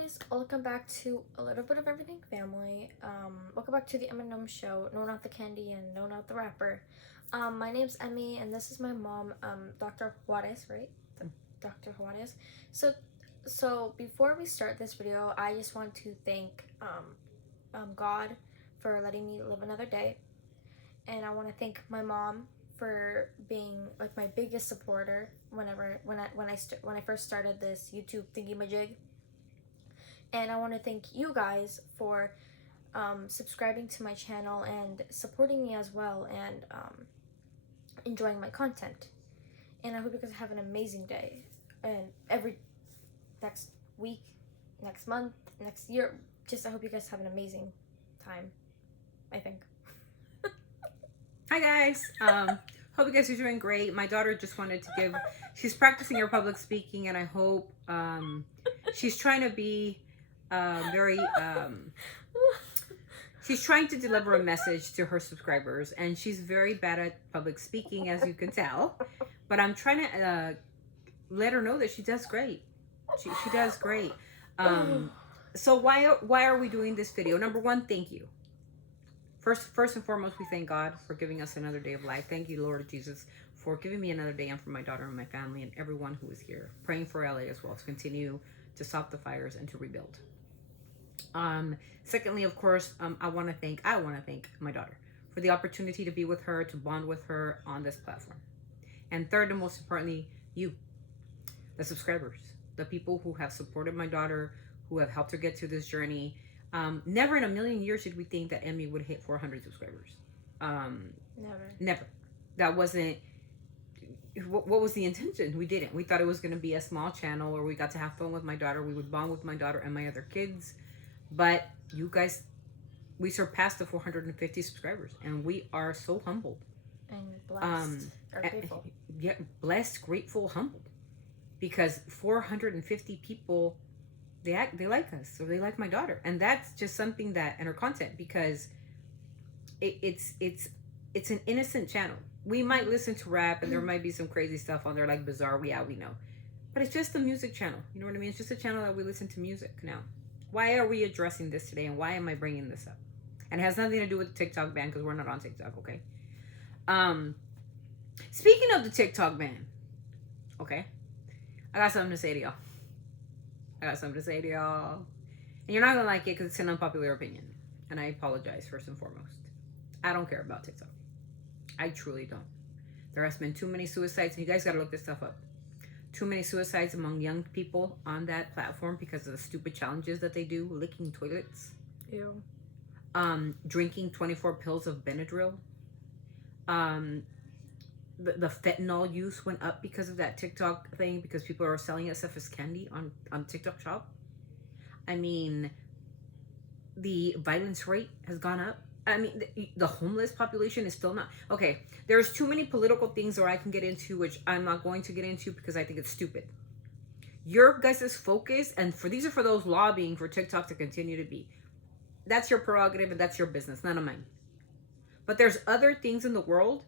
guys, welcome back to a little bit of everything family. Welcome back to the Eminem show. No, not the candy and no, not the rapper. My name's Emmy and this is my mom, Dr. Juarez, right? Dr. Juarez. So, so before we start this video, I just want to thank God for letting me live another day, and I want to thank my mom for being like my biggest supporter when I first started this YouTube thingy majig. And I want to thank you guys for subscribing to my channel and supporting me as well, and enjoying my content. And I hope you guys have an amazing day. And every next week, next month, next year, just I hope you guys have an amazing time, I think. Hi guys, hope you guys are doing great. My daughter just wanted to give, she's practicing her public speaking, and I hope she's trying to be she's trying to deliver a message to her subscribers, and she's very bad at public speaking, as you can tell, but I'm trying to let her know that she does great. She does great. So why are we doing this video? Number one, thank you. First and foremost, we thank God for giving us another day of life. Thank you, Lord Jesus, for giving me another day, and for my daughter and my family and everyone who is here. Praying for LA as well to continue to stop the fires and to rebuild. Secondly, of course, I want to thank my daughter for the opportunity to be with her, to bond with her on this platform. And third and most importantly, you, the subscribers, the people who have supported my daughter, who have helped her get to this journey. Never in a million years did we think that Emmy would hit 400 subscribers. Never. That wasn't, what was the intention? We didn't. We thought it was going to be a small channel where we got to have fun with my daughter. We would bond with my daughter and my other kids. But you guys, we surpassed the 450 subscribers, and we are so humbled. And blessed, or grateful. Yeah, blessed, grateful, humbled. Because 450 people, they like us, or they like my daughter, and that's just something that, and her content, because it's an innocent channel. We might listen to rap, and there might be some crazy stuff on there like bizarre. Yeah, we know, but it's just a music channel. You know what I mean? It's just a channel that we listen to music. Now, why are we addressing this today, and why am I bringing this up? And it has nothing to do with the TikTok ban, because we're not on TikTok. Okay. Speaking of the TikTok ban, okay, I got something to say to y'all. And you're not gonna like it because it's an unpopular opinion. And I apologize first and foremost. I don't care about TikTok. I truly don't. There has been too many suicides, and you guys gotta look this stuff up. Too many suicides among young people on that platform because of the stupid challenges that they do, licking toilets. Ew. Drinking 24 pills of Benadryl. The fentanyl use went up because of that TikTok thing, because people are selling it stuff as candy on TikTok shop. I mean, the violence rate has gone up. I mean, the homeless population is still not okay. There's too many political things that I can get into, which I'm not going to get into because I think it's stupid. Your guys' focus, and these are for those lobbying for TikTok to continue to be. That's your prerogative and that's your business, none of mine. But there's other things in the world,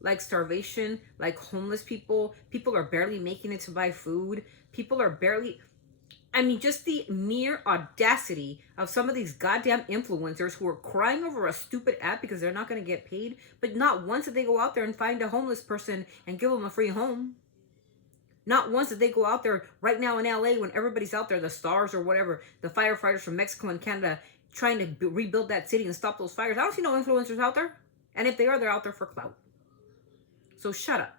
like starvation, like homeless people. People are barely making it to buy food. People are barely, I mean, just the mere audacity of some of these goddamn influencers who are crying over a stupid app because they're not going to get paid. But not once did they go out there and find a homeless person and give them a free home. Not once did they go out there right now in LA when everybody's out there, the stars or whatever, the firefighters from Mexico and Canada, trying to rebuild that city and stop those fires. I don't see no influencers out there. And if they are, they're out there for clout. So shut up.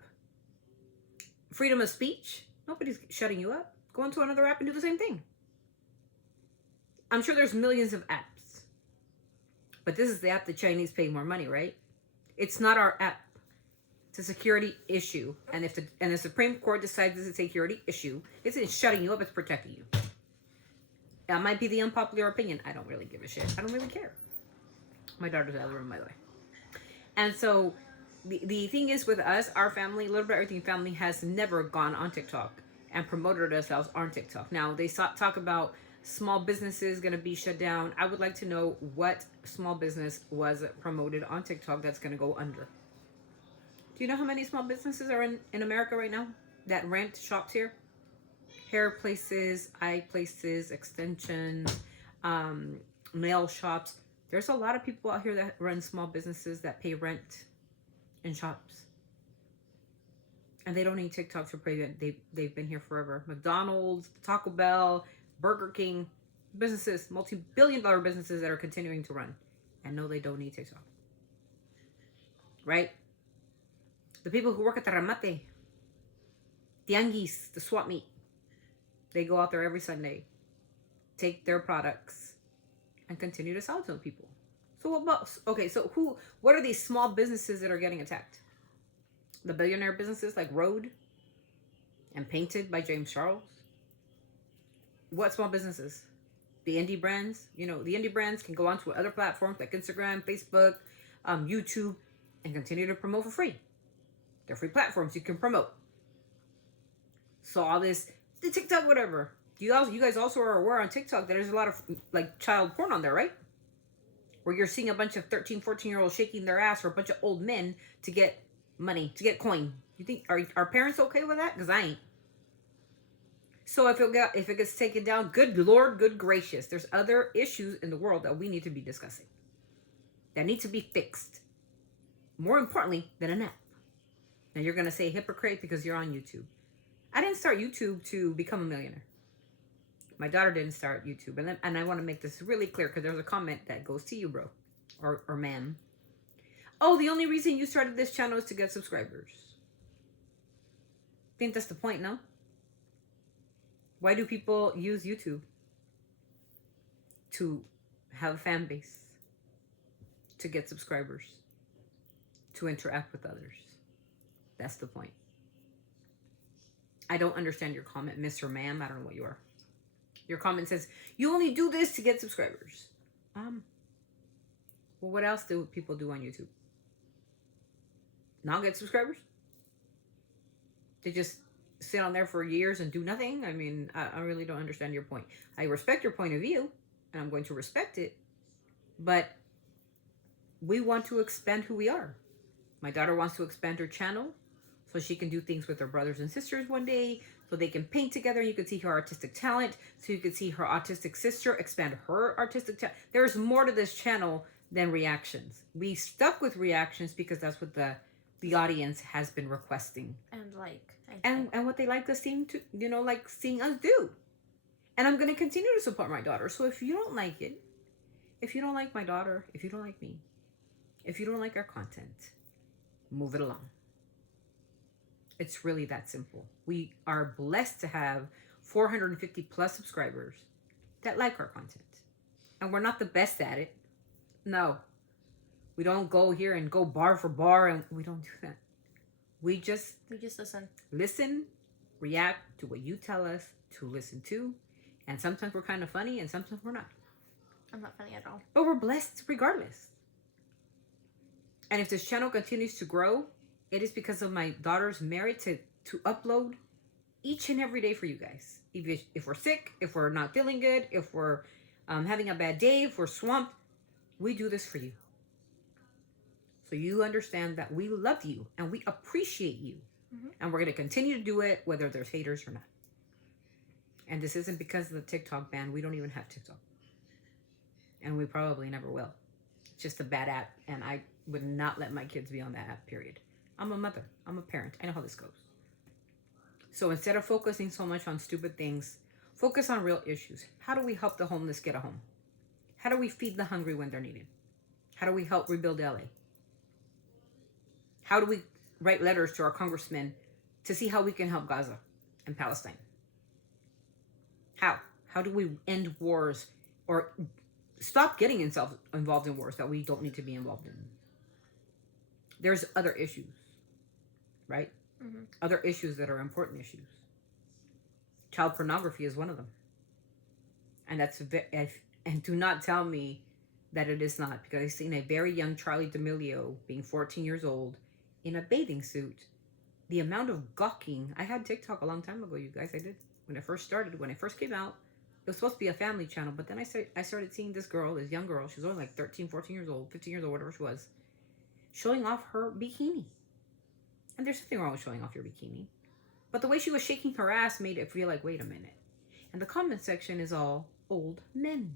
Freedom of speech. Nobody's shutting you up. Go into another app and do the same thing. I'm sure there's millions of apps. But this is the app the Chinese pay more money, right? It's not our app. It's a security issue. And if the Supreme Court decides it's a security issue, it's not shutting you up, it's protecting you. That might be the unpopular opinion. I don't really give a shit. I don't really care. My daughter's out of the room, by the way. And so the thing is with us, our family, Little Bit Everything family, has never gone on TikTok and promoted ourselves on TikTok. Now, they talk about small businesses going to be shut down. I would like to know what small business was promoted on TikTok that's going to go under. Do you know how many small businesses are in America right now that rent shops here? hair places, eye places, extensions, nail shops. There's a lot of people out here that run small businesses that pay rent in shops. And they don't need TikTok to pay rent. They've been here forever. McDonald's, Taco Bell, Burger King, businesses, multi-billion-dollar businesses that are continuing to run. And no, they don't need TikTok. Right? The people who work at the Ramate, Tianguis, the swap meet, they go out there every Sunday, take their products, and continue to sell to people. So what about, okay, so what are these small businesses that are getting attacked? The billionaire businesses like Rode and Painted by James Charles? What small businesses? The indie brands? You know, the indie brands can go onto other platforms like Instagram, Facebook, YouTube, and continue to promote for free. They're free platforms you can promote. So all this, the TikTok, whatever. You guys also are aware on TikTok that there's a lot of like child porn on there, right? Where you're seeing a bunch of 13, 14-year-olds shaking their ass for a bunch of old men to get money, to get coin. You think, are parents okay with that? Because I ain't. So if it gets taken down, good Lord, good gracious, there's other issues in the world that we need to be discussing. That need to be fixed. More importantly than an app. And you're going to say hypocrite because you're on YouTube. I didn't start YouTube to become a millionaire. My daughter didn't start YouTube. And I want to make this really clear because there's a comment that goes to you, bro. Or ma'am. Oh, the only reason you started this channel is to get subscribers. Think that's the point, no? Why do people use YouTube? To have a fan base. To get subscribers. To interact with others. That's the point. I don't understand your comment, Miss or ma'am. I don't know what you are. Your comment says, you only do this to get subscribers. Well, what else do people do on YouTube? Not get subscribers? They just sit on there for years and do nothing? I mean, I really don't understand your point. I respect your point of view, and I'm going to respect it. But we want to expand who we are. My daughter wants to expand her channel so she can do things with her brothers and sisters one day, so they can paint together. You can see her artistic talent, so you can see her autistic sister expand her artistic talent. There's more to this channel than reactions. We stuck with reactions because that's what the audience has been requesting. And like. And what they like us seeing to, you know, like seeing us do. And I'm going to continue to support my daughter. So if you don't like it, if you don't like my daughter, if you don't like me, if you don't like our content, move it along. It's really that simple. We are blessed to have 450 plus subscribers that like our content. And we're not the best at it. No. We don't go here and go bar for bar, and we don't do that. We just listen. Listen, react to what you tell us to listen to. And sometimes we're kind of funny and sometimes we're not. I'm not funny at all. But we're blessed regardless. And if this channel continues to grow, it is because of my daughter's merit to upload each and every day for you guys. If we're sick, if we're not feeling good, if we're having a bad day, if we're swamped, we do this for you. So you understand that we love you and we appreciate you. Mm-hmm. And we're going to continue to do it whether there's haters or not. And this isn't because of the TikTok ban. We don't even have TikTok. And we probably never will. It's just a bad app. And I would not let my kids be on that app, period. I'm a mother. I'm a parent. I know how this goes. So instead of focusing so much on stupid things, focus on real issues. How do we help the homeless get a home? How do we feed the hungry when they're needed? How do we help rebuild LA? How do we write letters to our congressmen to see how we can help Gaza and Palestine? How? How do we end wars or stop getting involved in wars that we don't need to be involved in? There's other issues, right? Mm-hmm. Other issues that are important issues. Child pornography is one of them. And and do not tell me that it is not, because I've seen a very young Charlie D'Amelio being 14 years old in a bathing suit. The amount of gawking. I had TikTok a long time ago, you guys. I did. When I first came out, it was supposed to be a family channel. But then I started seeing this girl, this young girl. She was only like 13, 14 years old, 15 years old, whatever she was, showing off her bikini. And there's nothing wrong with showing off your bikini. But the way she was shaking her ass made it feel like, wait a minute. And the comment section is all old men.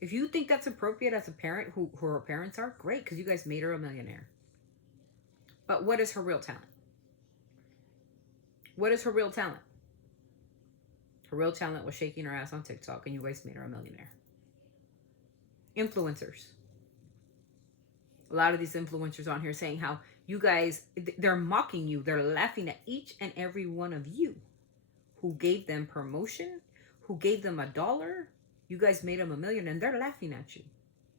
If you think that's appropriate as a parent, who her parents are, great, because you guys made her a millionaire. But what is her real talent? What is her real talent? Her real talent was shaking her ass on TikTok, and you guys made her a millionaire. Influencers. A lot of these influencers on here saying how you guys, they're mocking you. They're laughing at each and every one of you who gave them promotion, who gave them $1. You guys made them a million, and they're laughing at you.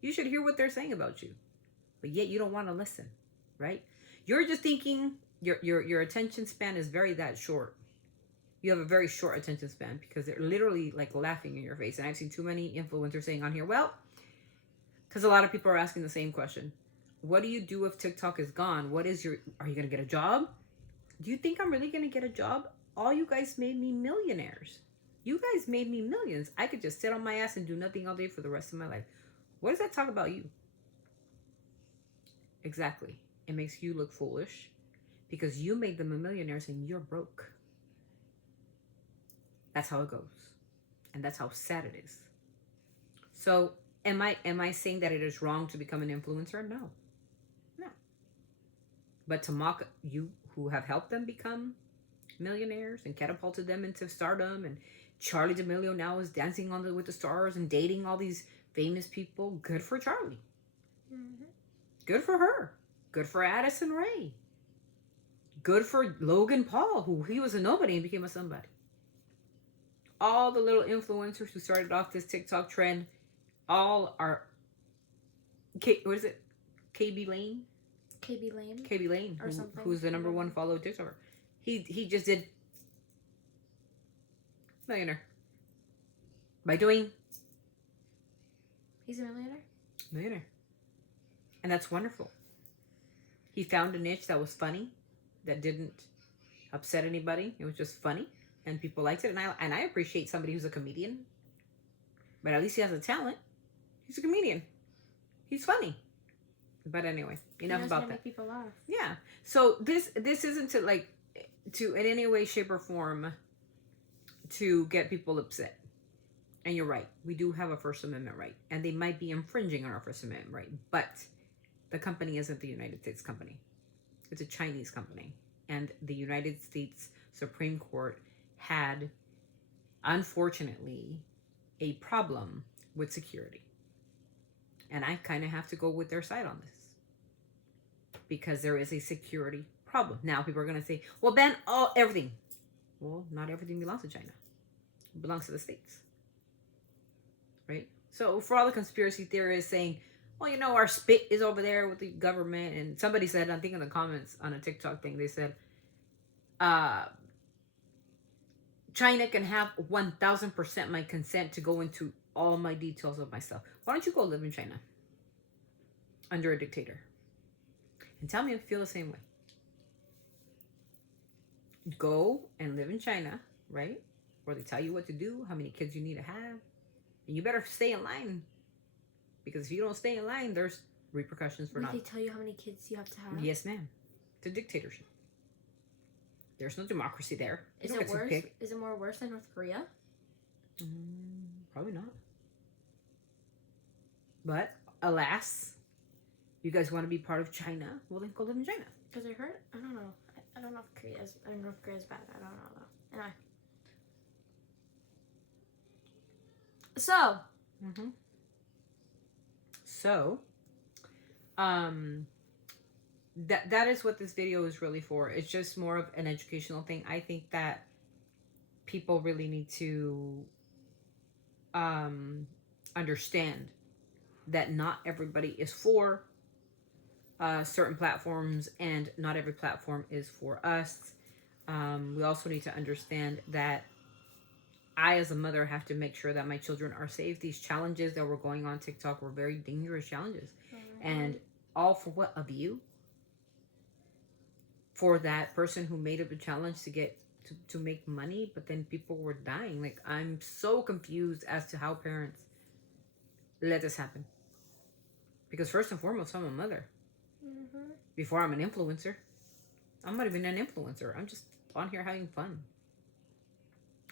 You should hear what they're saying about you. But yet you don't want to listen, right? You're just thinking your attention span is very that short. You have a very short attention span because they're literally like laughing in your face. And I've seen too many influencers saying on here, well, because a lot of people are asking the same question. What do you do if TikTok is gone? Are you going to get a job? Do you think I'm really going to get a job? All you guys made me millionaires. You guys made me millions. I could just sit on my ass and do nothing all day for the rest of my life. What does that talk about you? Exactly. It makes you look foolish because you made them a millionaires and you're broke. That's how it goes. And that's how sad it is. So am I saying that it is wrong to become an influencer? No. No. But to mock you who have helped them become millionaires and catapulted them into stardom, and Charlie D'Amelio now is dancing with the stars and dating all these famous people. Good for Charlie. Mm-hmm. Good for her. Good for Addison Rae. Good for Logan Paul, who he was a nobody and became a somebody. All the little influencers who started off this TikTok trend, all are, what is it? KB Lane? KB Lane? KB Lane, or something. Who's the number one followed TikToker. He just did millionaire. By doing. He's a millionaire? Millionaire. And that's wonderful. He found a niche that was funny, that didn't upset anybody. It was just funny. And people liked it. And I appreciate somebody who's a comedian. But at least he has a talent. He's a comedian. He's funny. But anyway, enough about that. Make people laugh. Yeah. So this isn't to in any way, shape, or form to get people upset. And you're right. We do have a First Amendment right. And they might be infringing on our First Amendment right. But the company isn't the United States company. It's a Chinese company. And the United States Supreme Court had, unfortunately, a problem with security. And I kind of have to go with their side on this. Because there is a security problem. Now people are going to say, well, ban everything. Well, not everything belongs to China. It belongs to the States. Right? So for all the conspiracy theorists saying, well, our spit is over there with the government. And somebody said, I think in the comments on a TikTok thing, they said, China can have 1000% my consent to go into all my details of myself. Why don't you go live in China under a dictator? And tell me if you feel the same way. Go and live in China, right? Where they tell you what to do, how many kids you need to have. And you better stay in line. Because if you don't stay in line, there's repercussions for not. They tell you how many kids you have to have? Yes, ma'am. It's a dictatorship. There's no democracy there. Is it worse? Is it more worse than North Korea? Probably not. But alas, you guys want to be part of China? Well, then go live in China. Because I heard, I don't know. I don't know if North Korea is bad. I don't know though. Anyway. So. So, that is what this video is really for. It's just more of an educational thing. I think that people really need to understand that not everybody is for certain platforms, and not every platform is for us. We also need to understand that I, as a mother, have to make sure that my children are safe. These challenges that were going on TikTok were very dangerous challenges. And all for what? A view? For that person who made up a challenge to get to make money, but then people were dying. Like, I'm so confused as to how parents let this happen. Because first and foremost, I'm a mother. Before I'm an influencer. I'm not even an influencer. I'm just on here having fun.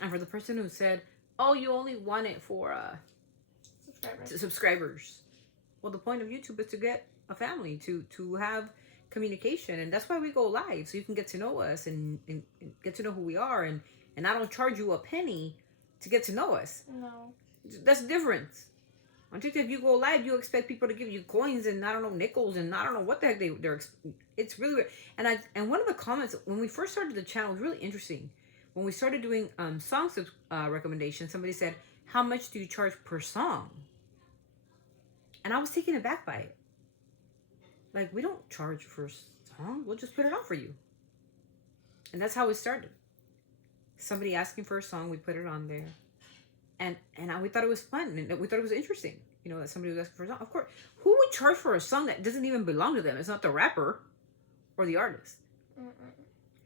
And for the person who said, "Oh, you only want it for subscribers," well, the point of YouTube is to get a family, to have communication, and that's why we go live, so you can get to know us and get to know who we are, and I don't charge you a penny to get to know us. No. That's the difference. On TikTok, if you go live, you expect people to give you coins and I don't know, nickels, and I don't know what the heck they're. It's really weird. And one of the comments when we first started the channel was really interesting. When we started doing song recommendations, somebody said, "How much do you charge per song?" And I was taken aback by it. Like, we don't charge for a song. We'll just put it on for you. And that's how it started. Somebody asking for a song, we put it on there. And we thought it was fun. And we thought it was interesting. You know, that somebody was asking for a song. Of course, who would charge for a song that doesn't even belong to them? It's not the rapper or the artist. Mm-mm.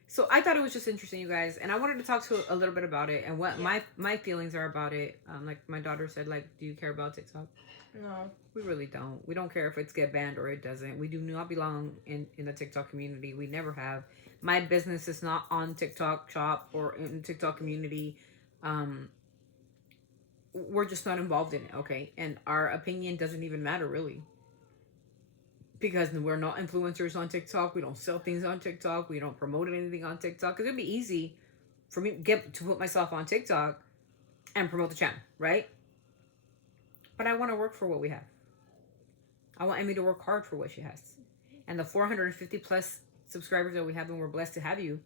So I thought it was just interesting, you guys. And I wanted to talk to a little bit about it and what my feelings are about it. Like my daughter said, like, do you care about TikTok? No. We really don't. We don't care if it's get banned or it doesn't. We do not belong in the TikTok community. We never have. My business is not on TikTok shop or in the TikTok community. We're just not involved in it, okay? And our opinion doesn't even matter, really. Because we're not influencers on TikTok. We don't sell things on TikTok. We don't promote anything on TikTok. Because it'd be easy for me to put myself on TikTok and promote the channel, right? But I want to work for what we have. I want Emmy to work hard for what she has. And the 450 plus subscribers that we have, and we're blessed to have you,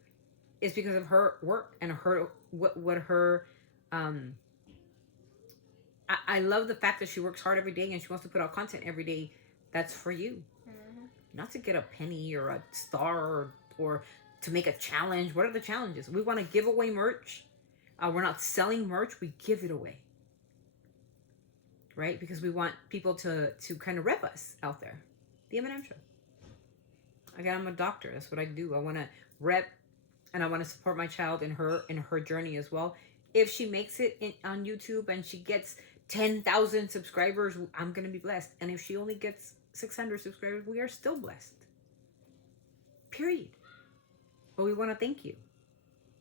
is because of her work and her what her I love the fact that she works hard every day and she wants to put out content every day. That's for you. Mm-hmm. Not to get a penny or a star or to make a challenge. What are the challenges? We want to give away merch. We're not selling merch. We give it away. Right? Because we want people to kind of rep us out there. The M&M Show. Again, I'm a doctor. That's what I do. I want to rep and I want to support my child in her journey as well. If she makes it on YouTube and she gets 10,000 subscribers, I'm going to be blessed. And if she only gets 600 subscribers, we are still blessed. Period. But we want to thank you.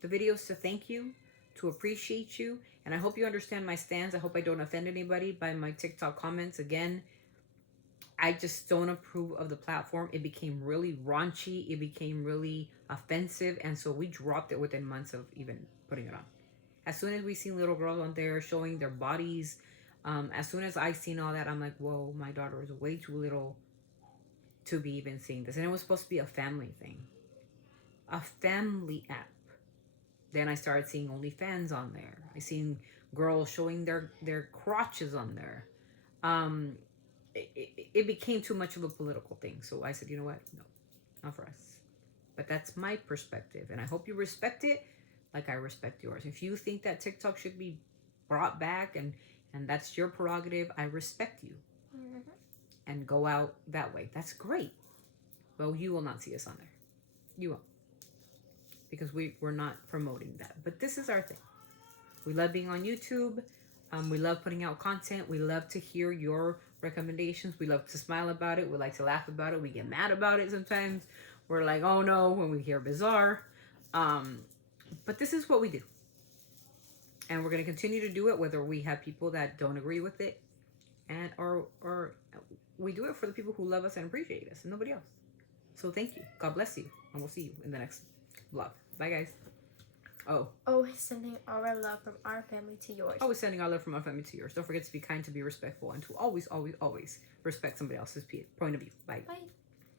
The video is to thank you, to appreciate you. And I hope you understand my stance. I hope I don't offend anybody by my TikTok comments. Again, I just don't approve of the platform. It became really raunchy. It became really offensive. And so we dropped it within months of even putting it on. As soon as we seen little girls on there showing their bodies, as soon as I seen all that, I'm like, whoa, my daughter is way too little to be even seeing this. And it was supposed to be a family thing. A family app. Then I started seeing OnlyFans on there. I seen girls showing their crotches on there. It became too much of a political thing. So I said, you know what? No, not for us. But that's my perspective. And I hope you respect it like I respect yours. If you think that TikTok should be brought back and that's your prerogative, I respect you. Mm-hmm. And go out that way. That's great. Well, you will not see us on there. You won't. Because we're not promoting that. But this is our thing. We love being on YouTube. We love putting out content. We love to hear your recommendations. We love to smile about it. We like to laugh about it. We get mad about it sometimes. We're like, oh no, when we hear bizarre. But this is what we do. And we're going to continue to do it whether we have people that don't agree with it and or we do it for the people who love us and appreciate us and nobody else. So thank you. God bless you. And we'll see you in the next vlog. Bye, guys. Always sending our love from our family to yours. Always sending our love from our family to yours. Don't forget to be kind, to be respectful, and to always, always, always respect somebody else's point of view. Bye. Bye.